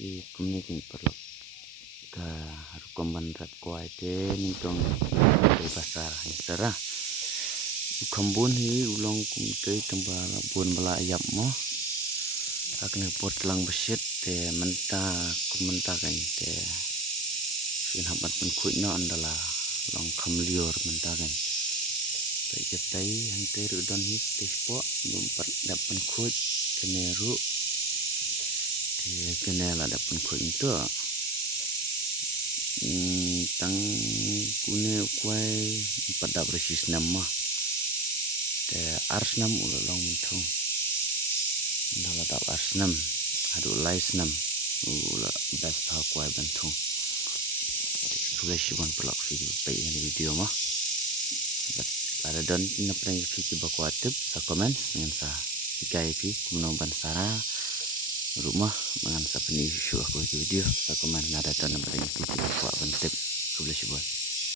thì cũng như cái perlu ka rekomban rat Kwai te nitong dari pasar Sara kambun hi ulang kum te tembala bun bala ayam mo akne pot lang besit te menta kan te fin habat Pynkhuid no andala long kham lior menta kan te jetai hang te rudon hi te spo bumpat dap Pynkhuid keneru te kenela dap Pynkhuid itu tang kune Kwai pada presis nama te arsnam ulang mentung ndala dap arsnam adu laisnam ula bas pa Kwai bentung expression pelak video mah ada don na preng video bakwa tip sa comment dengan sa ikai pi Kumno ban Sara rumah dengan sa peni issue aku video sa comment ada don na preng video bakwa ben tip expression